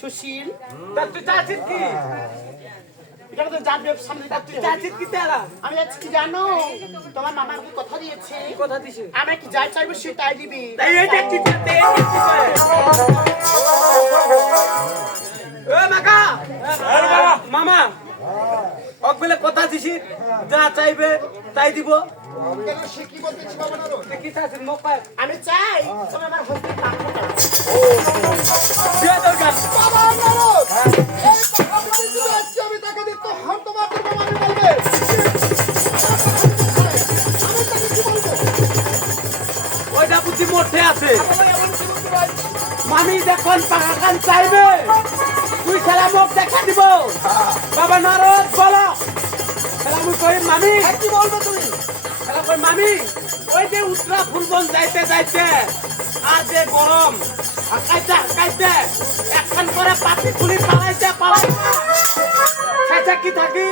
সুশীল তুই চাচ্ছিস কি? এটা তো জানবে সামনে তুই চাচ্ছিস কি? তেরা আমি যাচ্ছি কি জানো, তোমার মামা আমাকে কথা দিয়েছে। কথা দিছে? আমি কি যাই চাইবো সে তাই দিবি। এইটা কি করতে মামা অকবেলে কথা দিছি, যা চাইবে তাই দিব। আমি চাই তুমি আমার হস্তে পাঠাটা। আমি তাকে দিতে হন তোমার মামি বলবে ওইটা বুদ্ধি মধ্যে আছে। মামি যখন পাকা কান চাইবে তুই খেলা মুখ দেখা দিব। বাবা নারদ বলো খেলা মুখ কই মামি কি বলবো তুমি? খেলা কই মামি ওই যে উত্তরা ফুলবন যাইতে যাইতে আর যে গরম হাকাইতে হাকাইতে একখান করে পাতি তুলি পালাইতে পালাইতে সেটা কি থাকি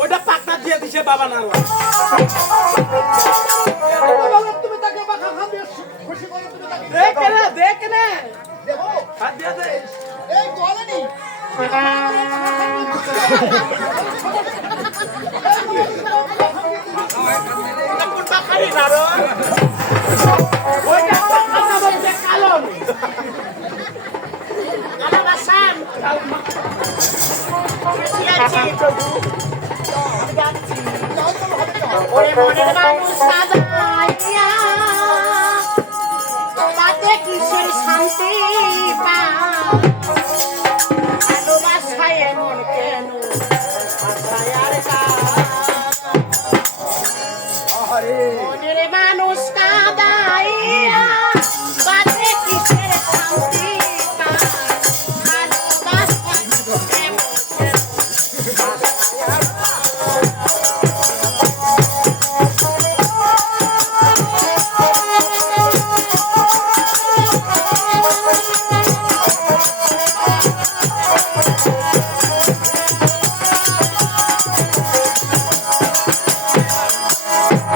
ওইটা পাকনা দিয়ে দিছে বাবা নারদ। তুমি তাকে পাখা খান দিয়ে খুশি করে তুমি তাকে দেখ না দেখো হাত দিয়ে দে। এই গলেনি কিসের শান্তি ভালোবাসায় এমন কেন মনের মানুষ কাদাইয়া বাদে কিসের শান্তি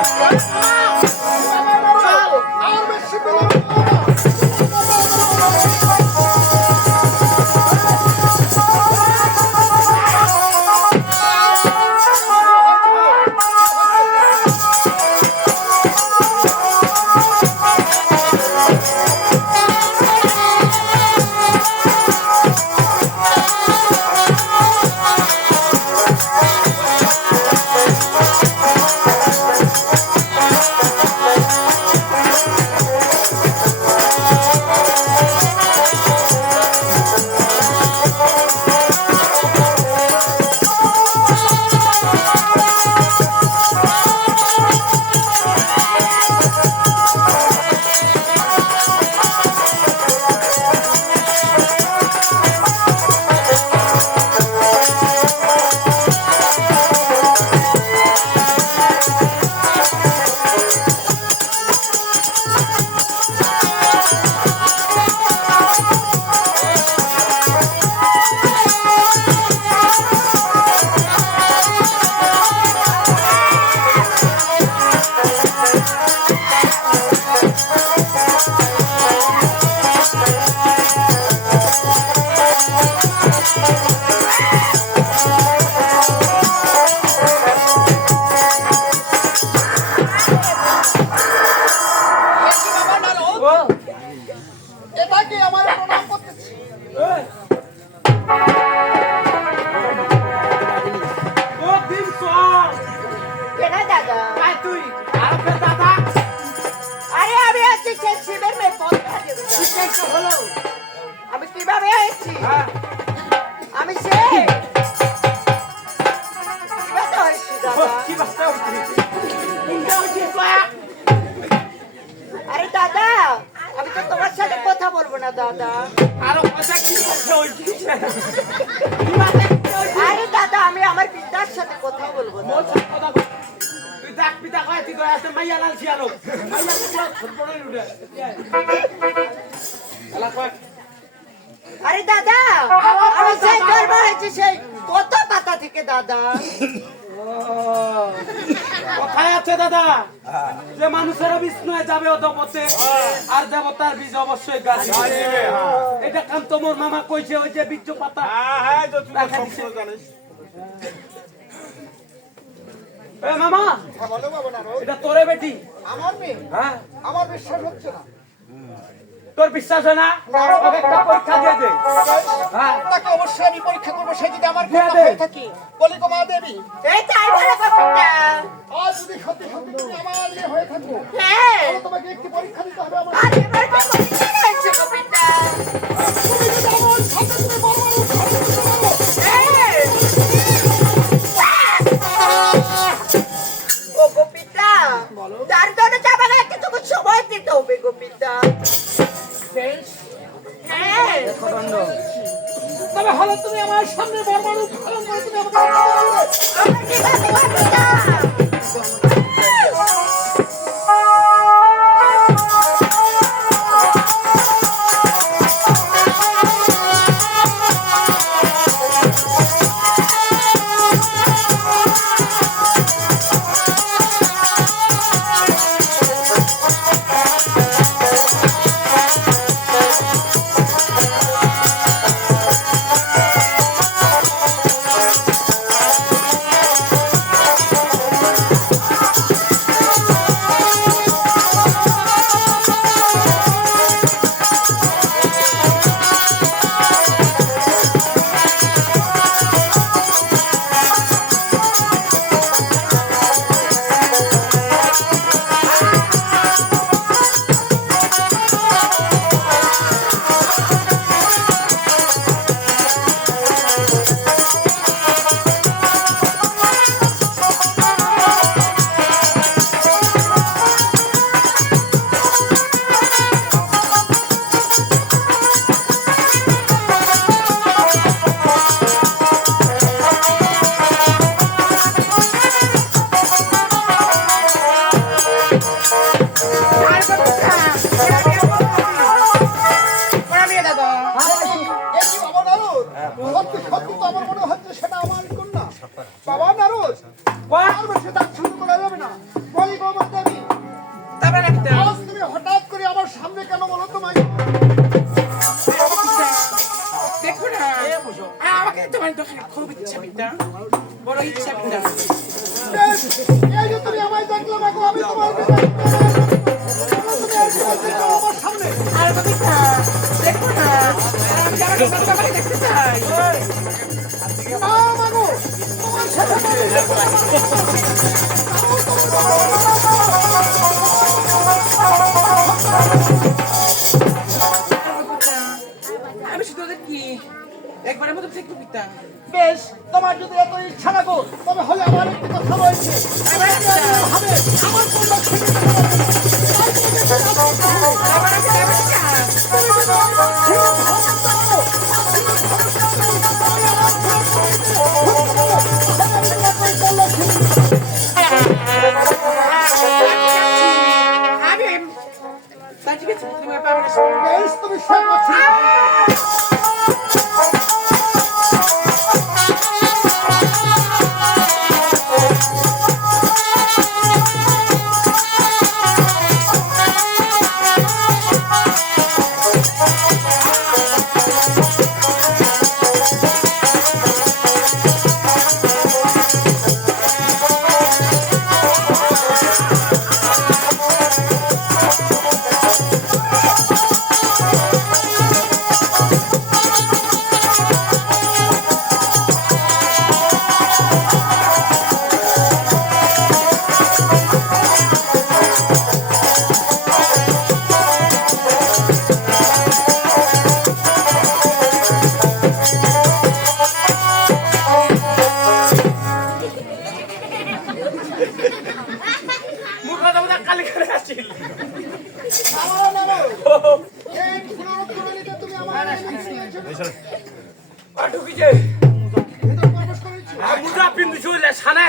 Come on! দাদা আয় তুই আর ফের দাদা আরে আমি আছি সেই শিবের মেয়ে পদ্মা দেবী দাদা। কি হলো আমি কিভাবে আছি হ্যাঁ আমি সে কিভাবে হয়েছি দাদা কি বাচ্চা হচ্ছে কোনটা হচ্ছে কয়া আরে দাদা আমি তো তোমার সাথে কথা বলবো না দাদা আরো কথা কি করছে ওই কি আরে দাদা আমি আমার পিতার সাথে কথা বলবো মোর দাদা। কথা বল। তুই দেখ পিতা কয় তুই কয় আছে মাইয়া লাল ছিয়ালো মাইয়া কুলা ফুটবলের উড়ে এলা কয় আরে দাদা আমি সেই জন্ম হয়েছি সেই কত পাতা থেকে দাদা কোথায় আছে দাদা যে মানুষের বিষ্ণু যাবে ও পথে আর দেবতার বীজ অবশ্যই গাছ দিবে। এটা কাম তোমার মামা কইছে ওই যে বীজ পাতা হ্যাঁ তো তুই সব জানিস এ মামা বলো বাবা না এটা তোরে বেটি আমার মেয়ে হ্যাঁ আমার বিশ্বাস হচ্ছে না তোর বিশ্বাস হয় না ওকে একটা পরীক্ষা দিয়ে দে হ্যাঁ তাকে অবশ্যই আমি পরীক্ষা করবো সে যদি আমার দিয়ে কন্যা দে। হয়ে থাকি বলি গো মা দেবী এই তাই বলে কপিটা আজ যদি সত্যি সত্যি তুমি আমার মেয়ে হয়ে থাকো হ্যাঁ তাহলে তোমাকে একটি পরীক্ষা দিতে হবে আমার আরে এবার তো কপিটা হয়েছে কপিটা তুমি যদি আমার সাথে তুমি বড় বড় উদ্ঘাটন করতে পারো ও গোপিতা তার জন্য তো আমাকে কিছু সময় দিতে হবে গোপিতা হ্যাঁ তবে হলো তুমি আমার সামনে বড় বড় উদ্ঘাটন করে তুমি আমাকে আমার কি বাকি গোপিতা এই বাবা নারদ সত্যি সত্যি তো আমার মনে হচ্ছে সেটা আমার কন্যা বাবা নারদ আর বেশি দাগ শুরু করা যাবে না বলি গো মা দেবী আজ তুমি হঠাৎ করে আমার সামনে কেন বলো তো মাই দেখো না আমাকে তোমার দোকানে খুব ইচ্ছা পিতা বড় ইচ্ছা পিতা এই যে তুমি আমায় দেখলে মাগো আমি তোমার বিদায় তুমি আমার সামনে আর কবিতা দেখো না আমি যারা তোমাকে দেখতে চাই না মাগো তোমার সাথে আমি শুধু ওদের কি একবারের মতো দেখবো পিতা বেশ তোমার যদি এত ইচ্ছা রাখো তবে হলে আমার একটি কথা রয়েছে হবে আমার কন্যা ছেড়ে আমি তা ঠিক আছে তুমি পাবে না বেশ তুমি সব আছি ছিল বাবা নারদ এই ফুলের করে নিতে তুমি আমার ঢুকিছে ভিতর প্রবেশ করেছো মুদ্রা পিন্ধু চলে সানে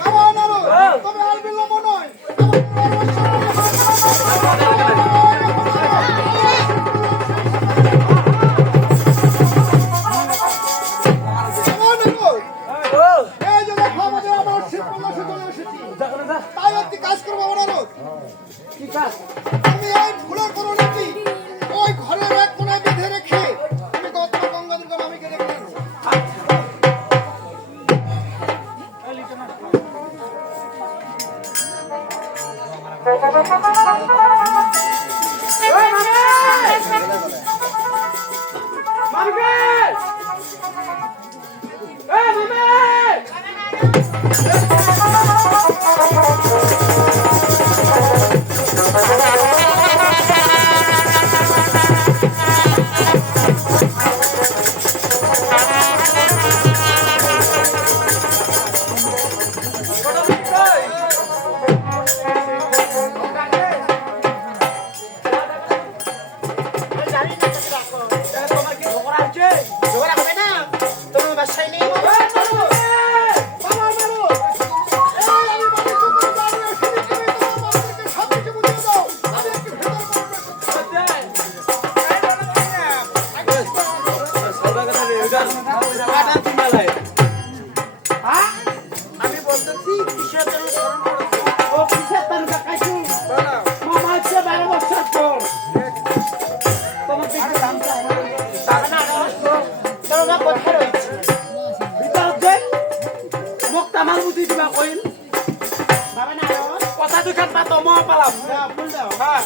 বাবা নারদ তবে আর বিলম্ব নয় এই যে দেখো আমাদের আমার শিবকন্যা চলে এসেছি তাই একটি কাজ করবো বাবা নারদ কি কাজ আমি এই ফুলের করে নিতে ওই ঘরের এক কোনায় বেঁধে রেখে আমি গৌতম গঙ্গাধর মামিকে রেখে দেবো তোমার কি ঝগড়া হচ্ছে ঝগড়া হবে না তোমার বাসায় নেই আমি বলতেছি কিসের জন্য স্মরণ করেছো ও কিসের তালুকা কাইছু মামা হচ্ছে 12 বছর পর তোমার দিকে দামটা বাবা না তোমরা কোথায় রয়েছে ভিতর যে মুক্তা মাল বুঝি দিবা কইন বাবা না কথা দুখান পা তো মহ পালাম ফুল দাও হ্যাঁ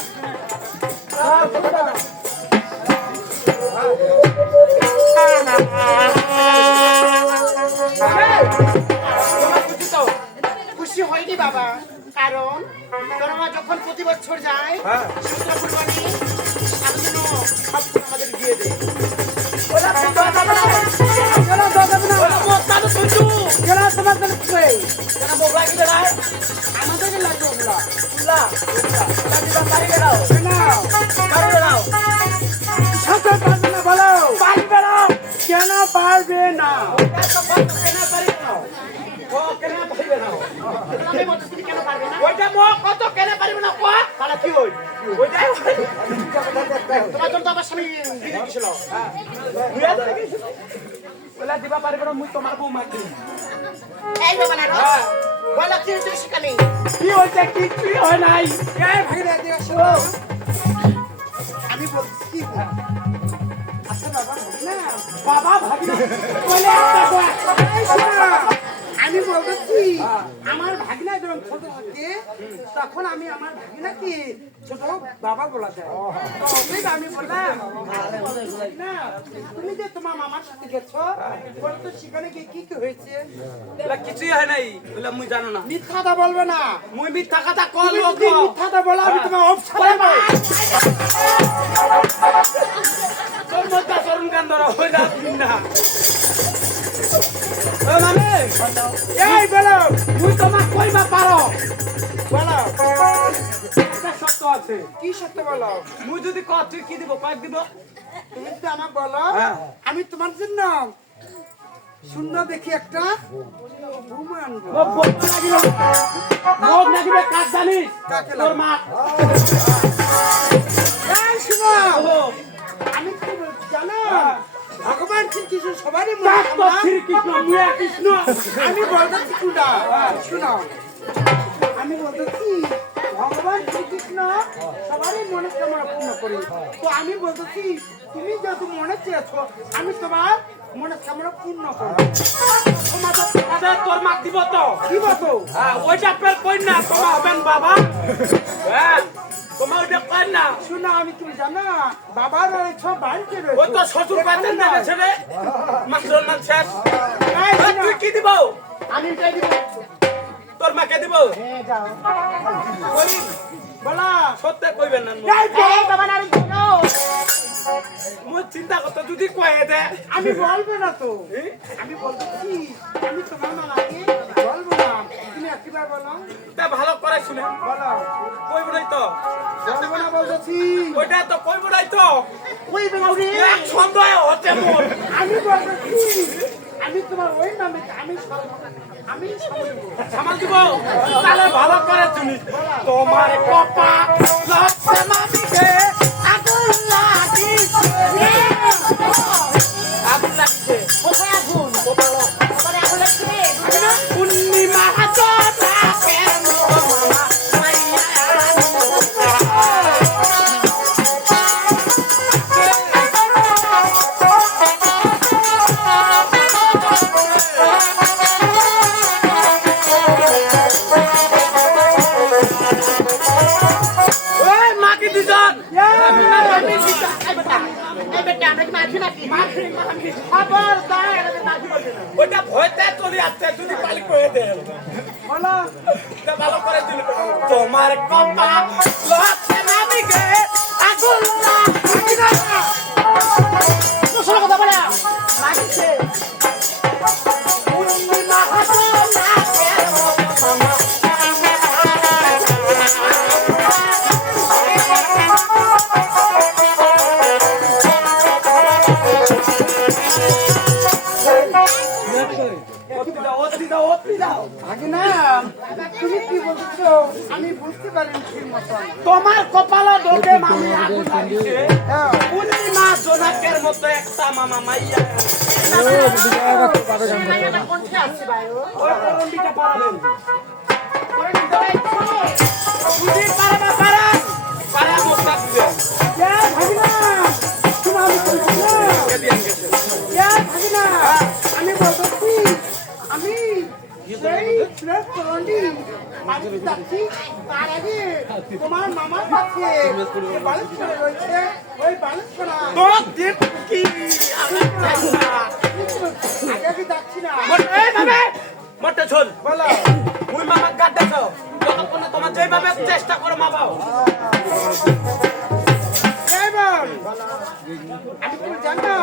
খুশি হয়নি বাবা কারণ তোমরা যখন প্রতি বছর যায় সূত্র কুরবানি তার জন্য সব ফুল আমাদের দিয়ে দেয় আমাদেরকে লাগবে কেন পারবে না আমি বলতেছি কেন পারবে না ওইটা মো কত কেন পারবে না কোয়া তাহলে কি হই ওইটাই তোমার জন্য তো আমার স্বামী বিয়ে দিয়েছিল ওলা দিবা পারবে না মুই তোমার বউ মারছি এই বাবা না বলা কি তুই শিখালি কি হইছে কিছুই হয় নাই এই ভাগিনা দিয়ে শুনো আমি বলছি কি আচ্ছা বাবা না বাবা ভাগিনা বলে একটা কোয়া এই শোনো, আমি বলতেছি আমার ভাগিনা যখন ছোট থাকে তখন আমি আমার ভাগিনাকে ছোট বাবা বলা যায় তো আমি বললাম না তুমি যে তোমার মামার সাথে গেছো বলো তো সেখানে গিয়ে কি কি হয়েছে ওলা কিছুই হয় নাই ওলা মুই জানো না মিথ্যাটা বলবে না মুই মিথ্যা কথা কল তুমি লোক যদি মিথ্যাটা বলো আমি তোমার অপসারে তোর মধ্যে চরণ কান ধরা হয়ে যা না ও মামে এই বলো মুই তোমাক কইবা পারো বলো একটা সত্য আছে কি সত্য বলো মুই যদি কয় তুই কি দিব কয়েক দিব তুমি যদি আমাকে বলো হ্যাঁ। আমি তোমার জন্য সুন্দর দেখি একটা ঘুম আনবো লোক নাকিবে কাজ জানিস তোর মা এই শুনো ও আমি কি বলছি জানো হ্যাঁ। ভগবান শ্রীকৃষ্ণ সবারই কাজ তো মনে শ্রীকৃষ্ণ মুয়া কৃষ্ণ আমি বলতেছি কুডা শুনো আমি বলতেছি ভগবান শ্রীকৃষ্ণ সবারই মনে কামনা পূর্ণ করি তো আমি বলতেছি তুমি যেহেতু মনে চেয়েছো আমি তোমার মনে কামনা পূর্ণ করবো তোর মা দিব তো কি বলতো হ্যাঁ ওইটা পেল কই না তোমার হবেন বাবা হ্যাঁ তোমার ওইটা কই না শুনো আমি তুমি জানো বাবার রয়েছে বাড়িতে ও রয়েছে তো শ্বশুর বাড়িতে না ছেলে মাস্টার না শেষ এই আর শোনো, তুই কি দিব আমি এটাই দিব তোর মাকে দিব হ্যাঁ যাও ওই বলা সত্যি কইবেন না এই বাবা নারী শোনো মুই চিন্তা করতে যদি কয়ে দে আমি বলবো না তো আমি বলতেছি আমি তোমার মামাকে বলবো না তুমি কিবার বলো তা ভালো করে শুনে বলো কইব নাই তো বলবো না বলতেছি ওইটা তো কইব নাই তো কইবে না রে এক সন্দেহ হতে মোর আমি বলতেছি আমি তোমার ওই নামে আমি সামাল দিব তাহলে ভালো করে শুনিস তোমার কপা লক্ষ্যে মাটিতে আগুন লাগিছে আগুন লাগছে কোথায় আগুন? ওখানে আগুন লাগছে? পূর্ণিমা হাসনা কেন মামা মাইয়া ওই মাটি দিজন এই বেটা, আমরা কি মারছি নাকি? খবরদার, এরকম মারছি বলবে না। ওইটা ভয়তে চলে যাচ্ছে যদি পালি করে দে বলো তা ভালো করে দিল তোমার কপা লক্ষ্যে মাটিতে আগুন লাগিছে তো শোনো কথা বলে, মারছে। পূর্ণিমা হাসনা কেন মামা ভাগিনা তুমি কি বলছো আমি বুঝতে পারিনি ঠিক মতন তোমার কপাল দোকে মামি আগুন লাগিছে পূর্ণিমা জোনাকের মতো একটা মামা মাইয়া মাইয়াটা কোনটা আছে ভাই ও? ওই করন্ডিটা পারাবেন ওরে নিতে পারছো? যদি পারবা পারান পারা মোটা দিবেন ভাগিনা তুমি আমি বলছি না ভাগিনা আমি বলছি আমি সেই ফ্রেশ করন্ডি আমি যাচ্ছি তার আগে তোমার মামার কাছে যে বালিশ করে রয়েছে ওই বালিশ করা তো দেব কি আমি আগে আমি যাচ্ছি না এই ভাবে মোটা ছোল বলো মুই মামা গাড়তেছ যতক্ষণ না তোমার যেভাবে চেষ্টা করো মাবাও এবার আমি তুমি জানো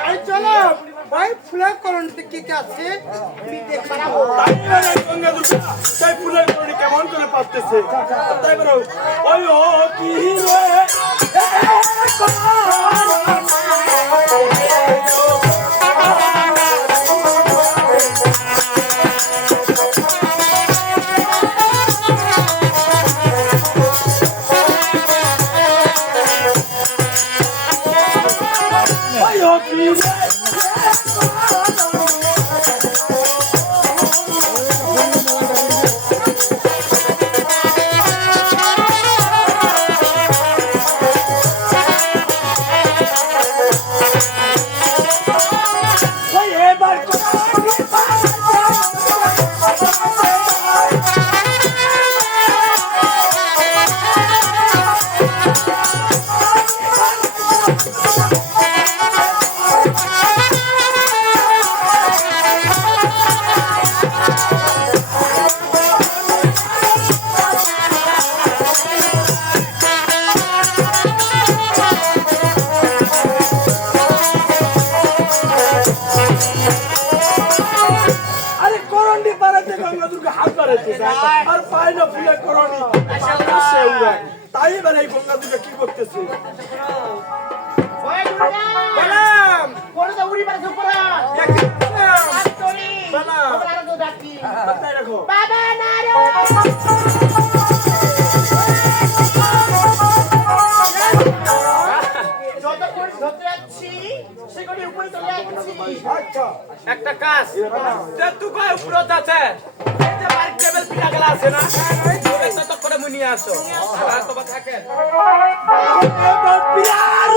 আমি চলো ওই ফুলের করণতে কি কি আছে আমি দেখে নেবো সেই ফুলের করি কেমন করে পাচ্ছে তাই বলো ওই ও কি রে ওই ও কি রে ওই এবার আরে করন্ডি পারাতে গঙ্গা দুর্গা হাত পারাতে আর পায় না ফুলে করন্ডি সে উড়ায় তাই এবার এই গঙ্গা দুর্গা কি করতেছে ওই দুর্গা! বলাম কোন তো উড়ি পারছো উপরে? আত্তরি! বাবা! ওরা আরো তো ডাকি। বাতাই রাখো বাবা নারো! যতক্ষণ ধরতে যাচ্ছি, সেগুলি উপরে চলে যাচ্ছি। আচ্ছা একটা কাজ যে তুই উপরত আছে এই যে বাড়ি টেবিল পিলা গেলা আছে না ওই তো করে মুই নিয়ে আসো আর তো থাকে এবার পিয়ার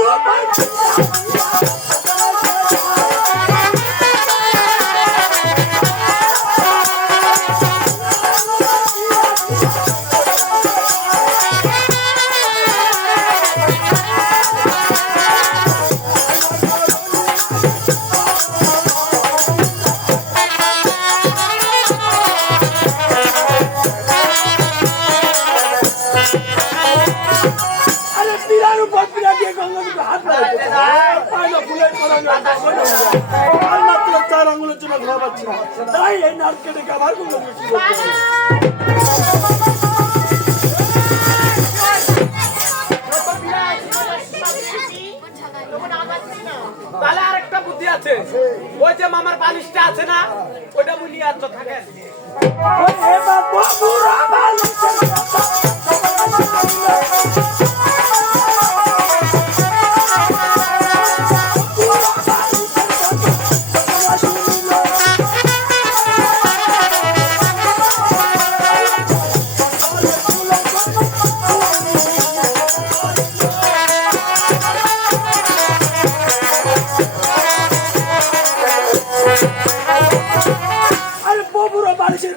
আরে পিলার উপর পিলা দিয়ে গঙ্গা দুটো হাত মারতে পায় না ফুলের করোনা আর মাত্র চার আঙুলের জন্য ঘোরা পাচ্ছি না, তাই এই নারকেলটা খাবার গুলো বেশি করতে তাহলে আরেকটা বুদ্ধি আছে, ওই যে মামার বালিশটা আছে না, ওইটা মুনিয়ে আনছ থাকেন।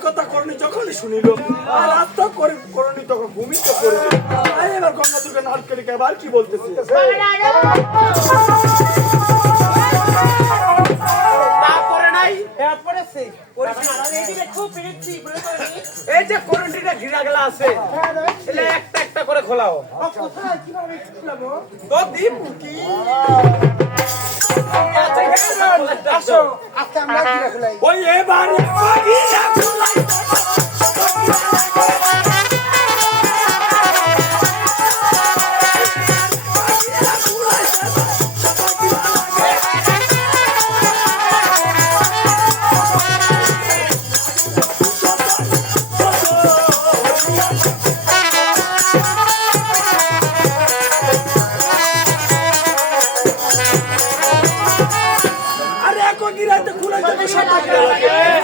কথা করনি যখনই শুনিল আর রাস্তা করে করনি তখন ভূমিত করে এবার গঙ্গা দুর্গা নারকেল খাবার কি বলতেছি তারপরে নাই পড়েছে এই যে করন্টিটা ঘিরা গেলা আছে, এলে একটা একটা করে খোলাও। কোথায় কিভাবে খুলাবো? তো দিন কি আসো আজকে আমরা কি রাখলাই ওই এবারে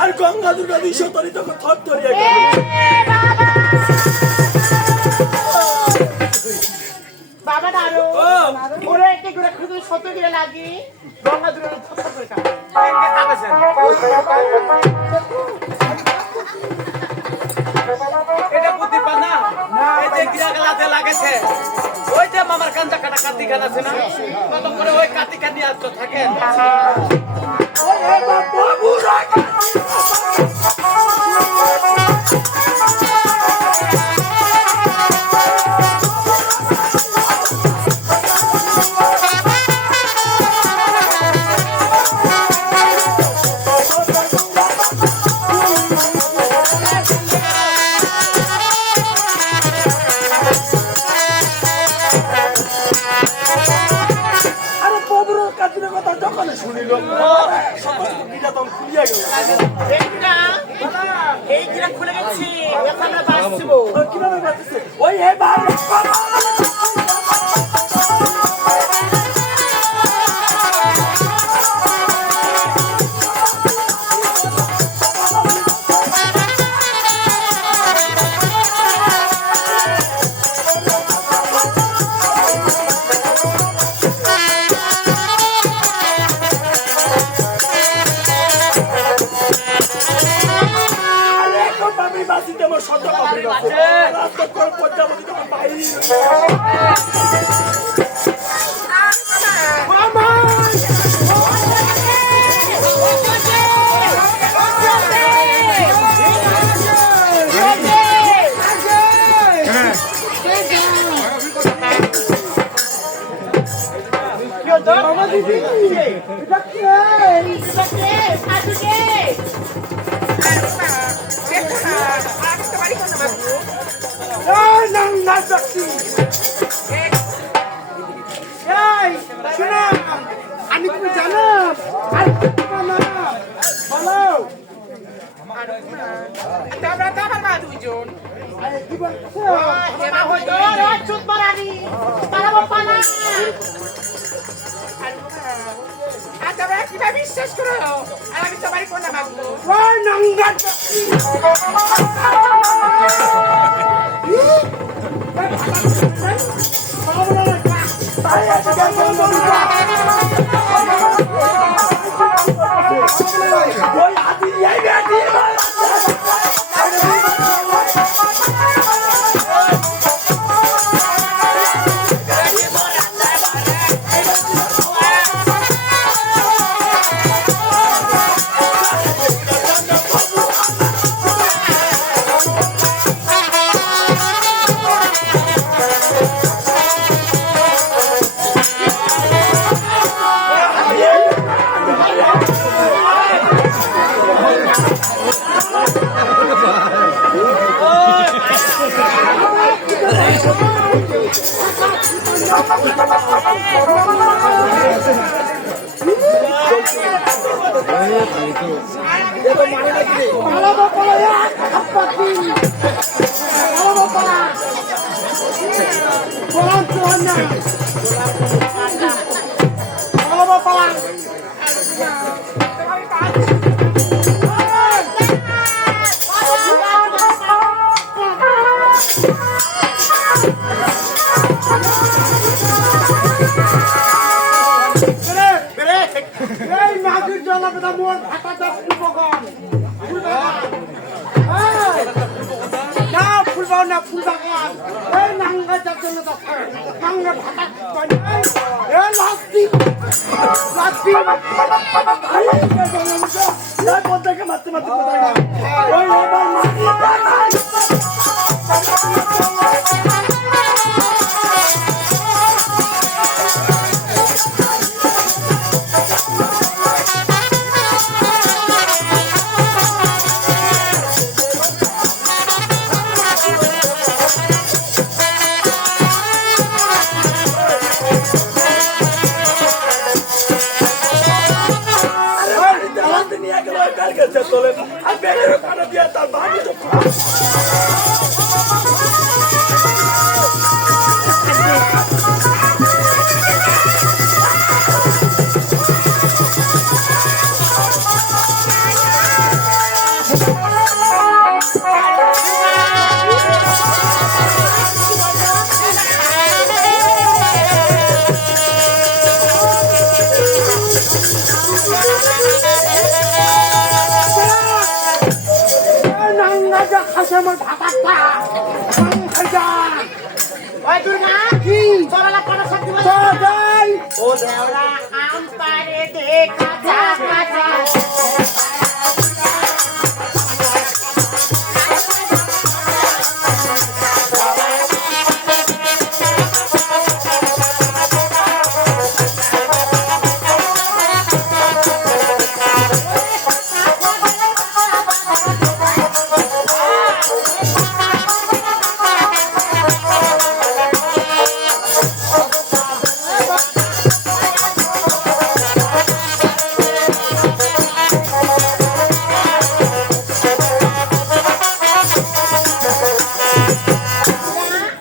আর গঙ্গা দুর্গা দুইশো তরি তখন থর ধরিয়া গেল। বাবা নারো ওরে একটু করে খুদু শত করে লাগি গঙ্গা দূরে থর করে কাটে এটা বুদ্ধি পা না, এই যে ঘিরা গেলাতে লাগেছে, ওই যে মামার কান্দা কাটা কাতি খান আছে না, কত করে ওই কাতি খান নিয়ে আসছো থাকেন। শুনিল সমস্ত গিরা তখন খুলিয়া গেল। এই গিরা খুলে গেছি এখন আমরা বাঁচবো কিভাবে বাঁচতেছে ওই এবার আমার সন্তান রাস্তা করে পর্যাবতী তোমার বাইরে আমি তুমি জানো বলো দুইজন কি বলছো বিশ্বাস করো আমি তোমার কোনটা মাগবো এই মাঝির জলাপেটা মোর ভাটাটা ফুলবাগান না ফুলবাগান না ফুলবাগান এই নাঙ্গা যার জন্য যাচ্ছে নাঙ্গা ভাটা এ লাস্তি লাস্তি পদ্মাকে মারতে মারতে কোথায় না ওই এবার আমার ভাটাটা ওই দুর্গা কি চলা পড়া সত্যি বল যাই ও দেওরা আম পারে দেখা কাঁচা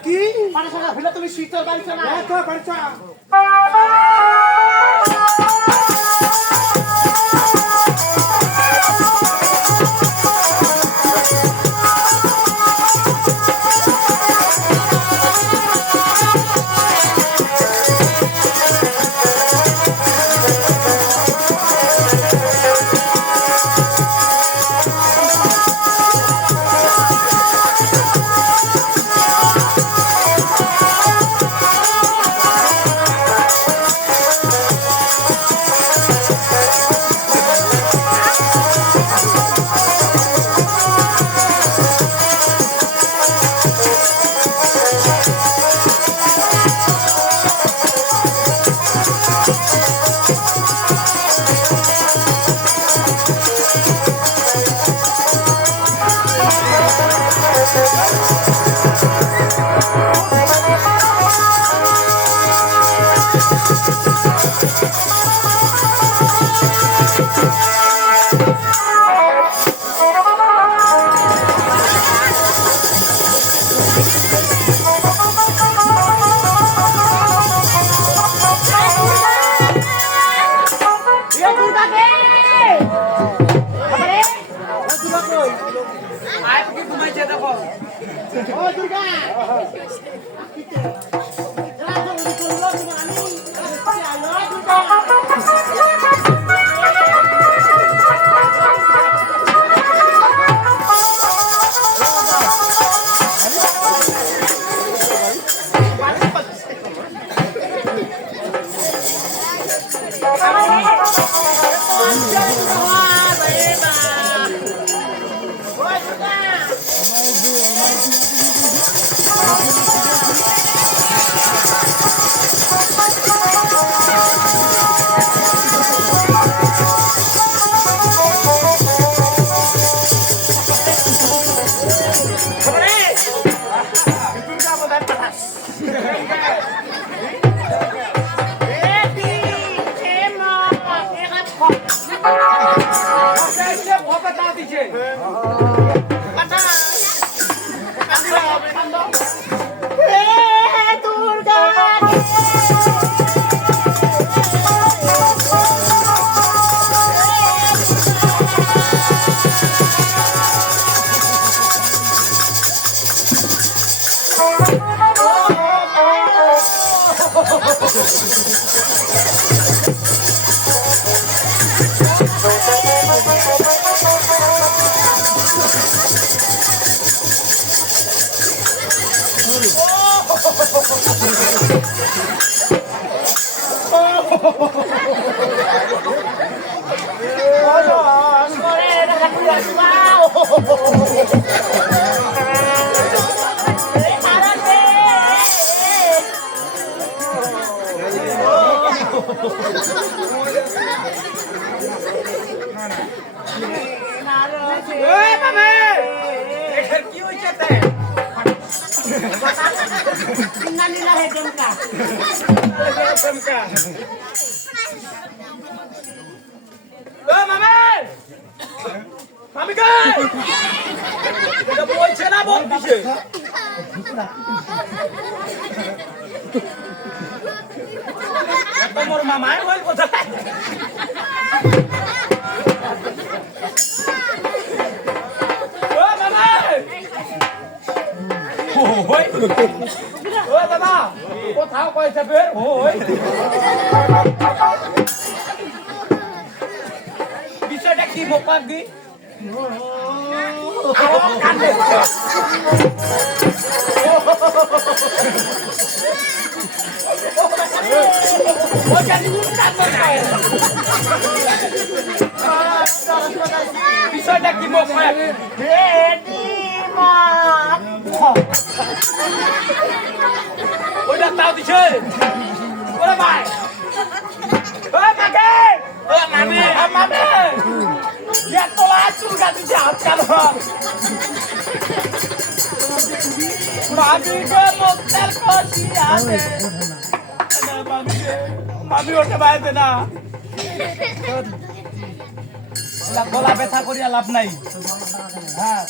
কি পড়াশোনা হলে তুমি শীতল বাড়িছো না এত খরচা এ দুর্গা কে আরে আয় কি ঘুমাইছে দেখো ও দুর্গা Thank you. ওই মামে এটা কি হইছে তে নীলা হে জমকা চমকা ওই মামে মামি কই এটা বলছে না বলতিছে তোমার মামাই হল কোথায় ও মামা ওই ও দাদা কোথাও কইছে ফের ওই বিষয়টা কি মোপাক দি বিষয়টা কি মোপাক ওইটা তাও দিছে ওরে ভাই ও মাকে ও মামি মামি ইয়া তোলা চুল কাটিছে হাত কালো মামি কে মুক্তার খুশি আছে মামি ওটা বাইতে না গলা ব্যথা করিয়া লাভ নাই হ্যাঁ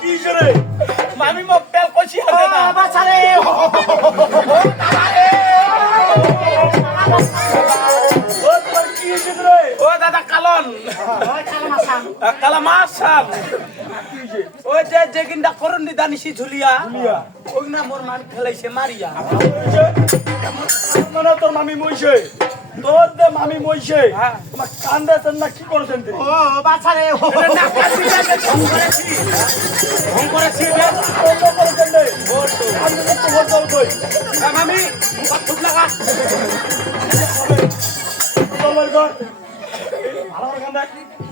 কি করে মামি মুক্তার খুশি আছে না বাছারে ও দাদা কালন কালা মাছ ওই যে যেগিনটা করন দি দানিছি ঝুলিয়া ওই না মোর মান খেলাইছে মারিয়া মানে তোর মামি মইছে তোর যে মামি মইছে তোমার কান্দাছেন না কি করেছেন তিনি ও বাছারে না কাশিটাকে ঢং করেছি রে বন্ধ করেছেন রে আমি তো বলতে কই মামি মুখ ফুট লাগা তোমার ঘর ভালো কান্দা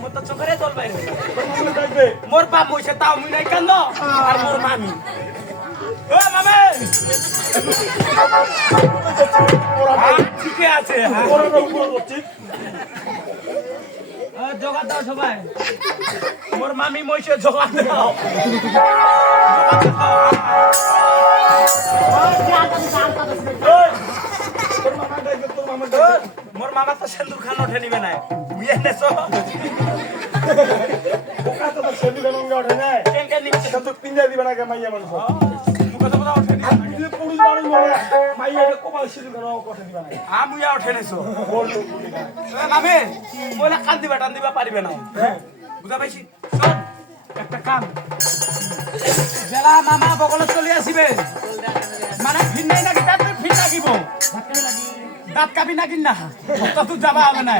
মোর তো চোখে জল বাইরে মামি দেখবে মোর বাপ হইছে তাও মুই নাই কান্দ আর মোর মামি ও মামি ঠিকই আছে ওরা উপরে করছি জোগাড় দাও সবাই মোর মামি মইছে জোগাড় দাও তোর মামা দেখবে তোর মামা দেখবে মোর মামা তো সেন্দুর খান ওঠে নিবে না মুই এনেছো ওকা তো সেমি বেলঙ্গা ওঠে না কেন নিবে সেটা তো পিঞ্জা দিবে না কে মাইয়া মানুষ মুখে তো ওঠে নিবে আর যদি পুরুষ মানুষ মরে মাইয়া এটা কোপাল সিঁদুর কেন ওঠে দিবে না মুইয়া ওঠে নেছো বল তো পুরি না মামি বলে কান দিবা টান দিবা পারিবে না বুঝা পাইছি শোন একটা কাম জেলা মামা বগলত চলি আসিবে মানে ফিন নাই নাকি তাত ফিন লাগিব দাঁত কাবি নাকি না কত যাবা হবে না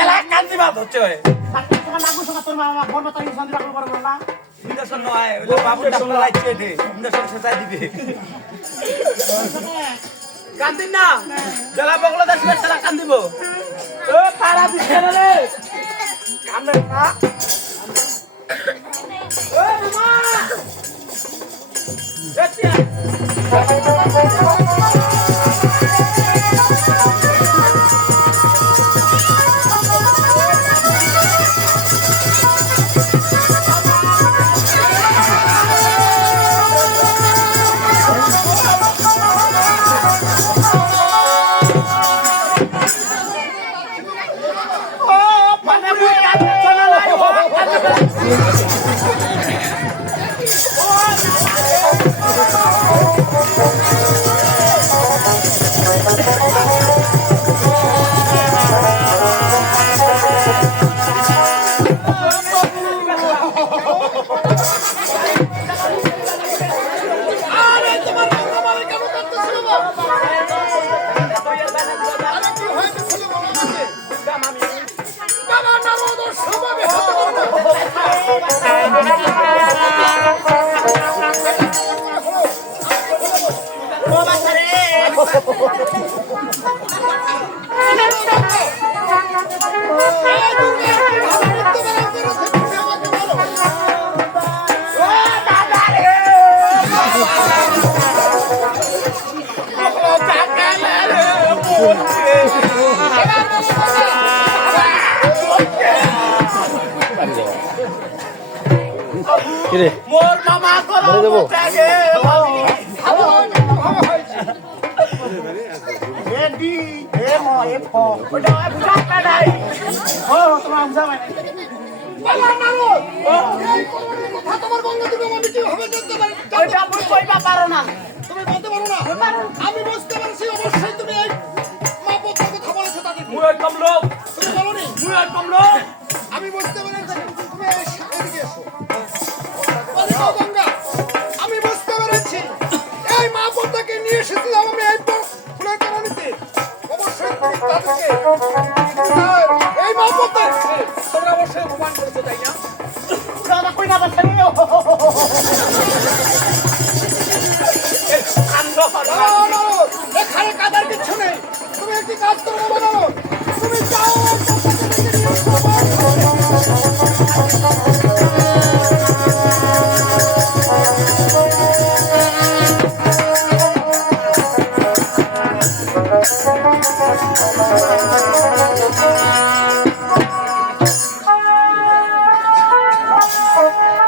এলা কান দিবা ধরছে তোর মামা বড় তাই সন্ধ্যা বড় বড় না ইন্ডাকশন নয় ওই বাবুর ডাক্তার লাইছে দে ইন্ডাকশন সেটাই দিবে কান দিন না জেলা বগলত আসবে সেলা কান দিব ও পাড়া দিছে না রে কান্দে না ও মামা এতিয়া মোর মামা করো জাগে মামি ভালো হয়েছে। এডি এ ম এ প ওটা বুঝা কাটাই ও তোমার বুঝা মানে বাবা নারদ, এই কথা তোমার বন্ধু তুমি আমি কিভাবে জানতে পারি? ওইটা আমি কইবা পারো না তুমি বলতে পারো না? আমি বুঝতে পারছি অবশ্যই তুমি এই মা পদ্মার কথা বলেছো তাদের। মুই কম লোক তুমি বলোনি? মুই কম লোক আমি বুঝতে পেরেছি তুমি এদিকে এসো। বালিকা গঙ্গা, আমি বুঝতে পেরেছি এই মা পদ্মাকে নিয়ে এসেছিলাম আমি এই ফুলের কারণেতে। অবশ্যই তুমি তাদেরকে এই মা পদ্মা তোমরা অবশ্যই অপমান করেছো তাই না ওটা কই না বাসা